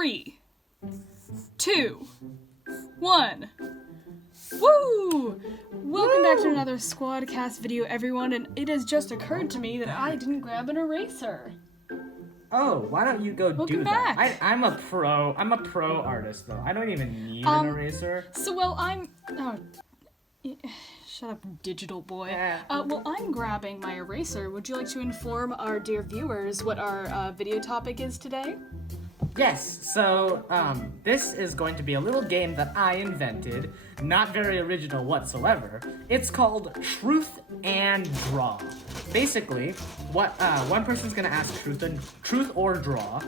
3, 2, 1. Woo! Welcome back to another Squadcast video, everyone, and it has just occurred to me that I didn't grab an eraser. Oh, why don't you go Welcome do back. that? I'm a pro artist, though. I don't even need an eraser. Shut up, digital boy. Yeah. I'm grabbing my eraser. Would you like to inform our dear viewers what our video topic is today? Yes, so, this is going to be a little game that I invented, not very original whatsoever. It's called Truth and Draw. Basically, one person's gonna ask truth or draw,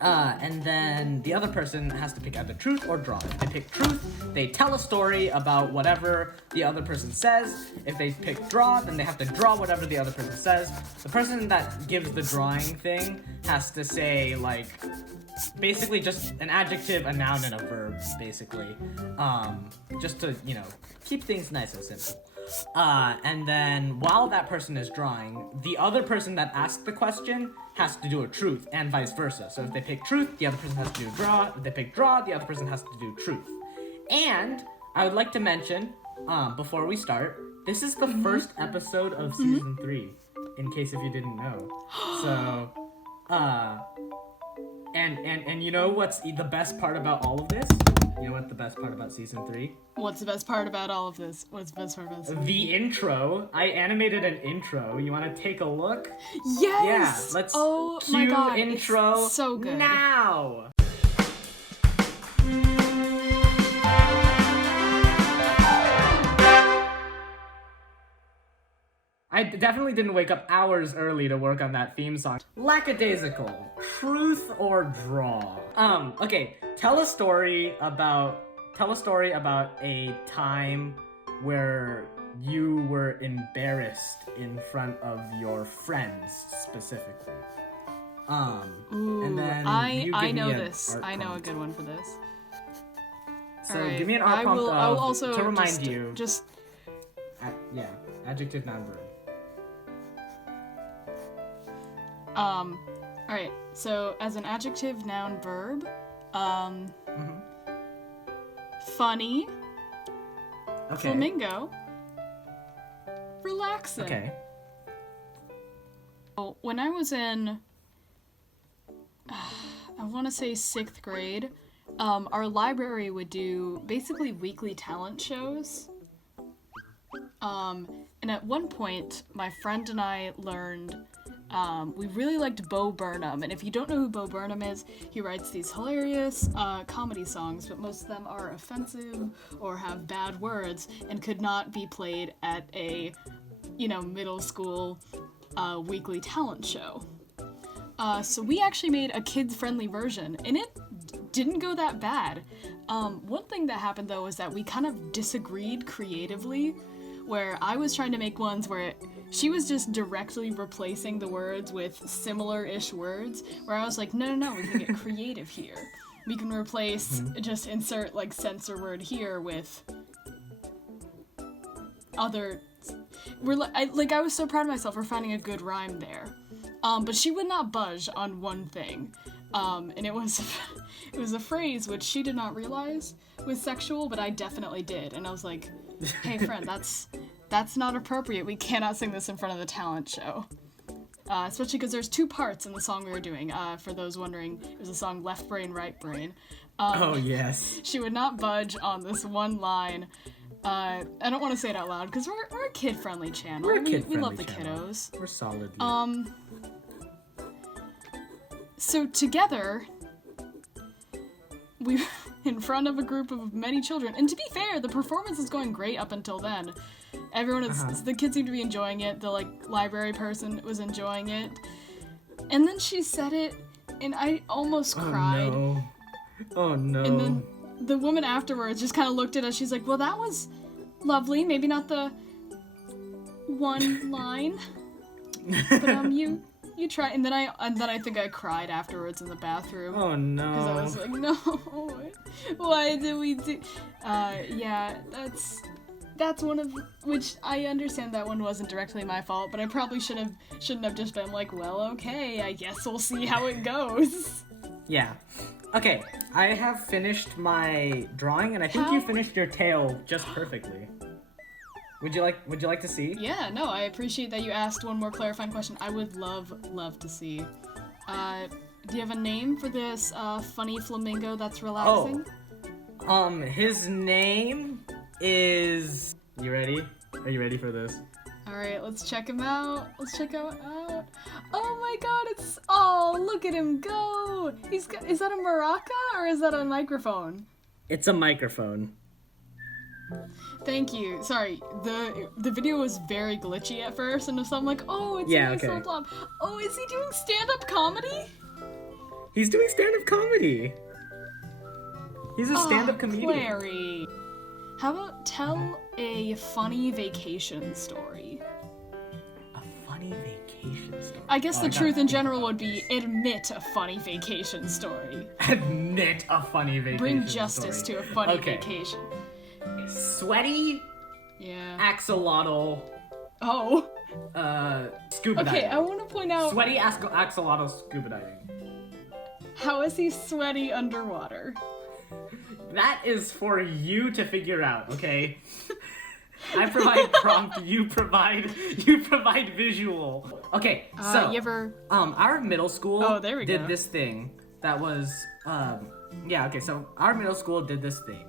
and then the other person has to pick either truth or draw. If they pick truth, they tell a story about whatever the other person says. If they pick draw, then they have to draw whatever the other person says. The person that gives the drawing thing has to say, like, basically just an adjective, a noun, and a verb, basically. Just to, keep things nice and simple. And then while that person is drawing, the other person that asked the question has to do a truth, and vice versa. So if they pick truth, the other person has to do draw. If they pick draw, the other person has to do truth. And I would like to mention, before we start, this is the first episode of season 3, in case if you didn't know. So, and you know what's the best part about all of this? You know what the best part about season 3? What's the best part about all of this? What's the best part about this? The intro. I animated an intro. You want to take a look? Yes! Yeah, let's my cue God, intro it's so good. now! I definitely didn't wake up hours early to work on that theme song. Lackadaisical. Truth or draw? Okay, tell a story about a time where you were embarrassed in front of your friends, specifically. And then I know this. I know a good one for this. So right. give me an art prompt I will also to remind you. Just adjective, noun, verb. Alright, so as an adjective, noun, verb, funny, Okay. flamingo, relaxing. Okay. Well, when I was in, I want to say 6th grade, our library would do basically weekly talent shows. And at one point, my friend and I learned we really liked Bo Burnham, and if you don't know who Bo Burnham is, he writes these hilarious comedy songs, but most of them are offensive or have bad words and could not be played at a, middle school weekly talent show. So we actually made a kids-friendly version, and it didn't go that bad. One thing that happened, though, is that we kind of disagreed creatively, where I was trying to make ones where she was just directly replacing the words with similar-ish words, where I was like, no, we can get creative here. We can replace, just insert, censor word here with other... I was so proud of myself for finding a good rhyme there. But she would not budge on one thing. And it was a phrase which she did not realize was sexual, but I definitely did. And I was like, hey friend, that's not appropriate. We cannot sing this in front of the talent show. Especially because there's 2 parts in the song we were doing. For those wondering, there's a song Left Brain, Right Brain. Oh, yes. She would not budge on this one line. I don't want to say it out loud because we're a kid-friendly channel. We love the kiddos. We're solid. So together, we in front of a group of many children, and to be fair, the performance is going great up until then. Everyone is the kids seem to be enjoying it. The library person was enjoying it, and then she said it, and I almost cried. Oh no! And then the woman afterwards just kind of looked at us. She's like, "Well, that was lovely. Maybe not the one line, but you try." And then I think I cried afterwards in the bathroom. Oh no! Because I was like, no, why did we do? Yeah, that's one of which I understand that one wasn't directly my fault, but I probably shouldn't have just been like, well, okay, I guess we'll see how it goes. Yeah. Okay, I have finished my drawing, and I think How? you finished your tail just perfectly. Would you like to see? Yeah, no, I appreciate that you asked one more clarifying question. I would love to see. Do you have a name for this funny flamingo that's relaxing? His name is... You ready? Are you ready for this? Alright, let's check him out. Let's check him out. Oh my god, oh, look at him go! Is that a maraca or is that a microphone? It's a microphone. Thank you. Sorry, the video was very glitchy at first, and so I'm like, oh, it's a nice little blob. Oh, is he doing stand-up comedy? He's doing stand-up comedy. He's a stand-up comedian. Clary. How about tell a funny vacation story? A funny vacation story? I guess the truth in general would be admit a funny vacation story. Admit a funny vacation Bring justice story. to a funny vacation. Sweaty, yeah, axolotl, oh, scuba diving. Okay, I want to point out... Sweaty axolotl scuba diving. How is he sweaty underwater? That is for you to figure out, okay? I provide prompt, you provide visual. Okay, so you ever... our middle school did this thing that was so our middle school did this thing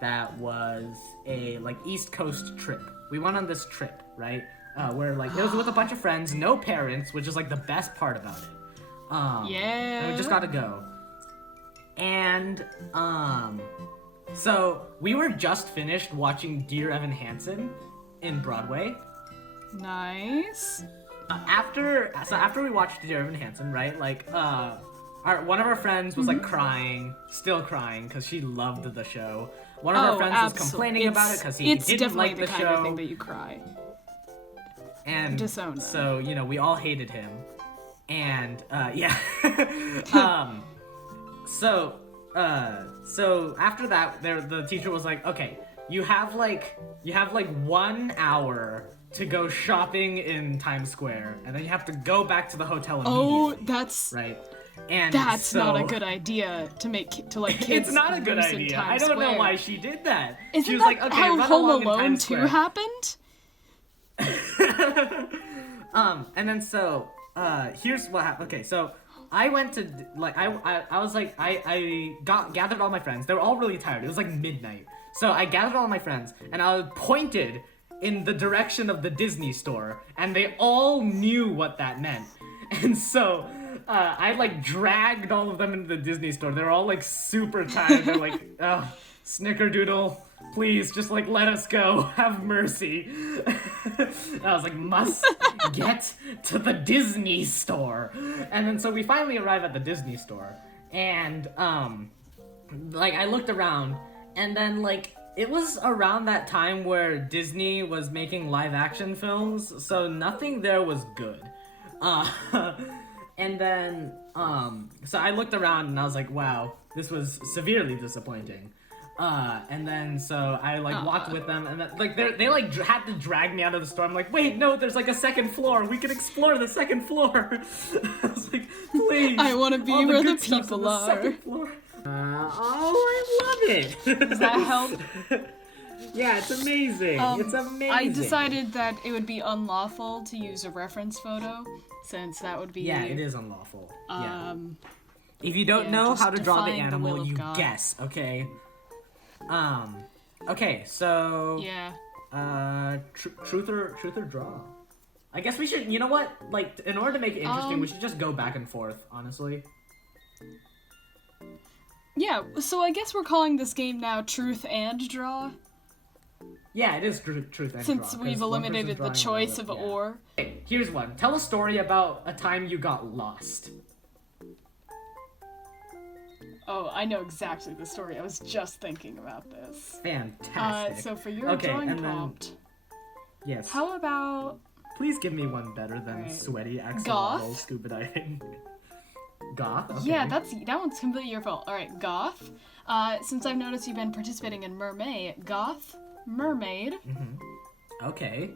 that was a East Coast trip. We went on this trip, right? Where it was with a bunch of friends, no parents, which is the best part about it. And we just got to go. And so we were just finished watching Dear Evan Hansen in Broadway. Nice. After we watched Dear Evan Hansen, right? One of our friends was crying, still crying, because she loved the show. One of our friends was complaining about it because he didn't like the show. It's definitely the kind of thing that you cry. And Disown them. So we all hated him. And so after that, the teacher was like, okay, you have 1 hour to go shopping in Times Square, and then you have to go back to the hotel immediately. Oh, that's right. And that's not a good idea to kids. It's not a good idea. I don't Square. know why she did that. Isn't she was that like, okay, how run Home along Alone in Times 2 Square. happened? And then so here's what happened. Okay, so I went to I gathered all my friends. They were all really tired. It was midnight. So I gathered all my friends and I pointed in the direction of the Disney store, and they all knew what that meant. And so I dragged all of them into the Disney store. They're all super tired. They're like, oh, Snickerdoodle, please just let us go. Have mercy. And I was like, must get to the Disney store. And then so we finally arrive at the Disney store, and I looked around, and then it was around that time where Disney was making live action films, so nothing there was good. And then so I looked around and I was like, wow, this was severely disappointing. And then so I walked with them, and then, they had to drag me out of the store. I'm like, wait, no, there's a second floor. We can explore the second floor. I was like, please. I want to be where the people are. Second floor. I love it. Does that help? Yeah, it's amazing. It's amazing. I decided that it would be unlawful to use a reference photo, since that would be... Yeah, it is unlawful. If you don't know how to draw the animal, you God. guess, okay? Okay, so... Yeah. Truth or draw? I guess we should, you know what? In order to make it interesting, we should just go back and forth, honestly. Yeah, so I guess we're calling this game now Truth and Draw. Yeah, it is truth and draw. Since we've eliminated the choice of or. Okay, here's one. Tell a story about a time you got lost. Oh, I know exactly the story. I was just thinking about this. Fantastic. So for your drawing prompt... Yes. How about... Please give me one better than sweaty axolotl scuba diving. Goth? Okay. Yeah, that one's completely your fault. Alright, Goth. Since I've noticed you've been participating in Mermaid, Goth, Mermaid. Mm-hmm. Okay.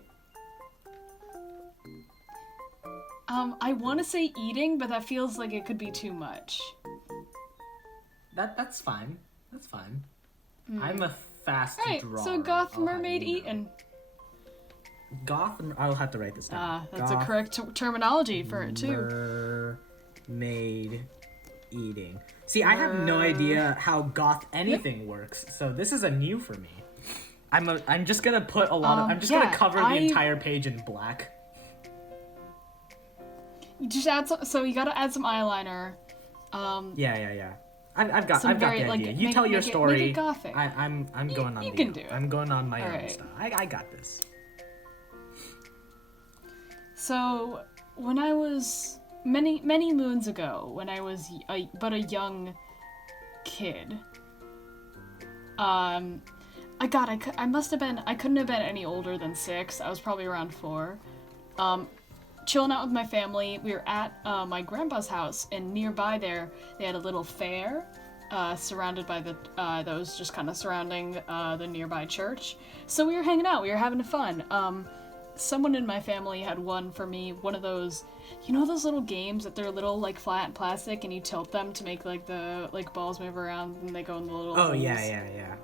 I want to say eating, but that feels like it could be too much. That's fine. That's fine. I'm a fast Alright, drawer. so Goth I'll have mermaid you know. eaten. Goth. I'll have to write this down. That's Goth a correct terminology for it too. Mermaid eating. See, I have no idea how goth anything works, so this is a new for me. I'm just gonna put a lot of. I'm just gonna cover the entire page in black. You just add so you gotta add some eyeliner. Yeah. I've got the idea. like, You tell your story. Make it gothic. I'm going on. You can do it. I'm going on my own Alright. style. I got this. So when I was many moons ago, when I was but a young kid, I couldn't have been any older than 6. I was probably around 4. Chilling out with my family. We were at my grandpa's house, and nearby there, they had a little fair, surrounded by that was just kind of surrounding the nearby church. So we were hanging out. We were having fun. Someone in my family had won for me one of those, you know, those little games that they're little like flat plastic, and you tilt them to make like the balls move around, and they go in the little. Oh holes. yeah.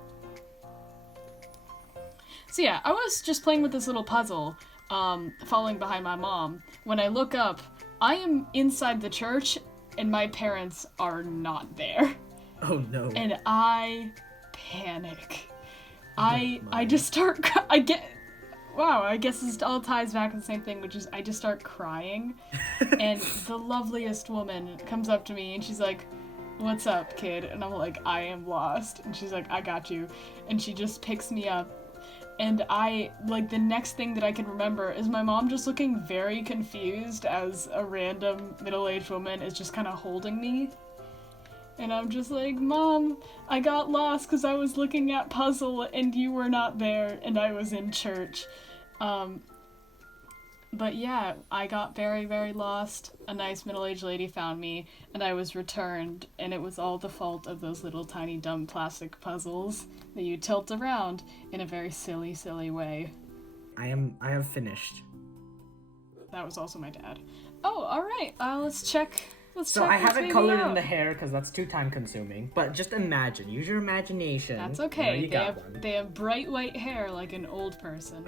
So yeah, I was just playing with this little puzzle, following behind my mom. When I look up, I am inside the church, and my parents are not there. Oh no. And I panic. I just start. I guess this all ties back to the same thing, which is I just start crying, and the loveliest woman comes up to me, and she's like, "What's up, kid?" And I'm like, "I am lost." And she's like, "I got you." And she just picks me up. And the next thing that I can remember is my mom just looking very confused as a random middle-aged woman is just kind of holding me. And I'm just like, "Mom, I got lost because I was looking at puzzle and you were not there and I was in church." But yeah, I got very, very lost. A nice middle-aged lady found me, and I was returned, and it was all the fault of those little tiny dumb plastic puzzles that you tilt around in a very silly, silly way. I have finished. That was also my dad. Oh, alright, let's check. So I haven't colored in the hair because that's too time consuming, but just imagine, use your imagination. That's okay. They have bright white hair like an old person.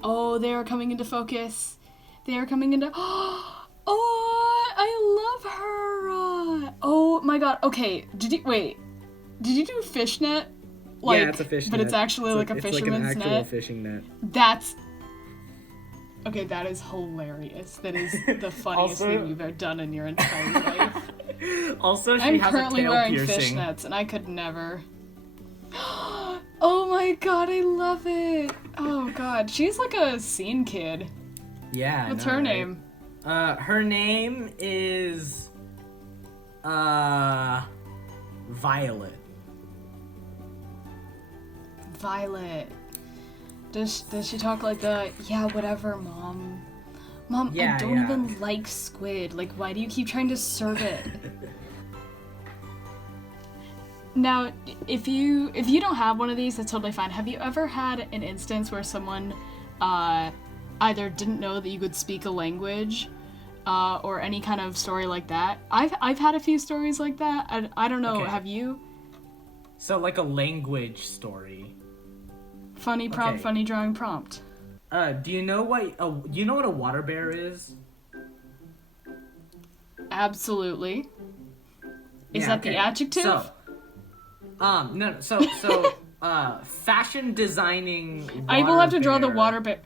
Oh, they are coming into focus. They are coming into. Oh, I love her. Oh my god. Okay, did you do fishnet? Like, yeah, it's a fishnet. But it's actually like a fisherman's net. It's like an actual fishing net. That's. Okay, that is hilarious. That is the funniest thing you've ever done in your entire life. Also, I'm has currently a tail wearing piercing. fishnets, and I could never. Oh my god, I love it. Oh god, she's like a scene kid. Yeah. What's her name? Her name is Violet. Violet. Does she talk like the, "Yeah, whatever, Mom. Mom, Yeah, I don't yeah. even like squid. Like, why do you keep trying to serve it?" Now, if you don't have one of these, that's totally fine. Have you ever had an instance where someone either didn't know that you could speak a language, or any kind of story like that? I've had a few stories like that. I don't know. Okay. Have you? So like a language story. Funny prompt, Okay. funny drawing prompt. Do you know what a water bear is? Absolutely. Is Yeah, that okay. the adjective? No. So fashion designing. I will have to draw the bear, water bear.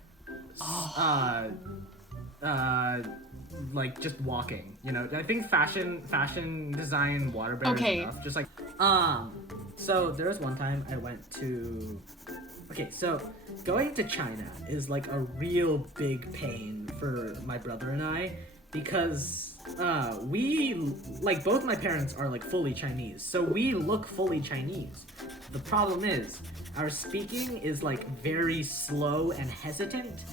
Like just walking. You know, I think fashion design water bear Okay. is enough. Just like So there was one time I went to. Okay, so going to China is like a real big pain for my brother and I because we like both my parents are like fully Chinese, so we look fully Chinese. The problem is our speaking is like very slow and hesitant,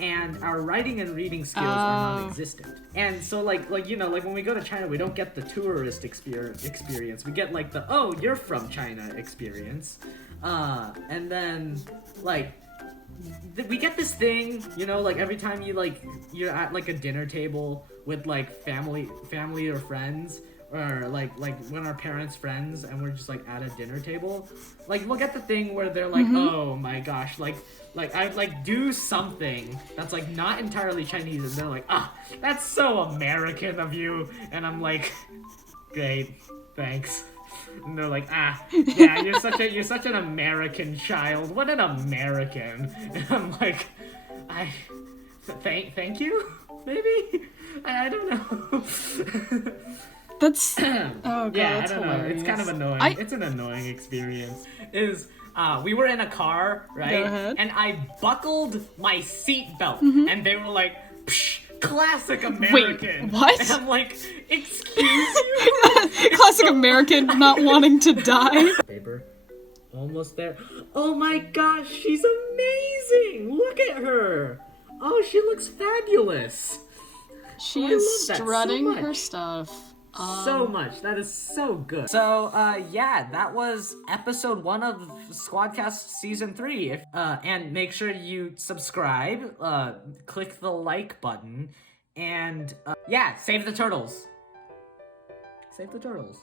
and our writing and reading skills are non-existent. And so like you know, like when we go to China, we don't get the tourist experience. We get like the "oh, you're from China" experience. And then like we get this thing, you know, like every time you're at like a dinner table with like family or friends, or like when our parents' friends and we're just like at a dinner table, like we'll get the thing where they're like, oh my gosh, like I like do something that's like not entirely Chinese, and they're like, ah, that's so American of you, and I'm like, great, thanks. And they're like, ah, yeah, you're such an American child. What an American. And I'm like, thank you, maybe. I don't know. That's oh god, Yeah, that's I don't know. hilarious. It's kind of annoying. It's an annoying experience. We were in a car, right? Go ahead. And I buckled my seatbelt, and they were like, psh, classic American. Wait, what? And I'm like, excuse you? Classic American not wanting to die. Paper. Almost there. Oh my gosh, she's amazing! Look at her! Oh, she looks fabulous! She I is love that so strutting her much. stuff. So much. That is so good. So, yeah, that was episode 1 of Squadcast season 3. And make sure you subscribe, click the like button, and, yeah, save the turtles. Save the turtles.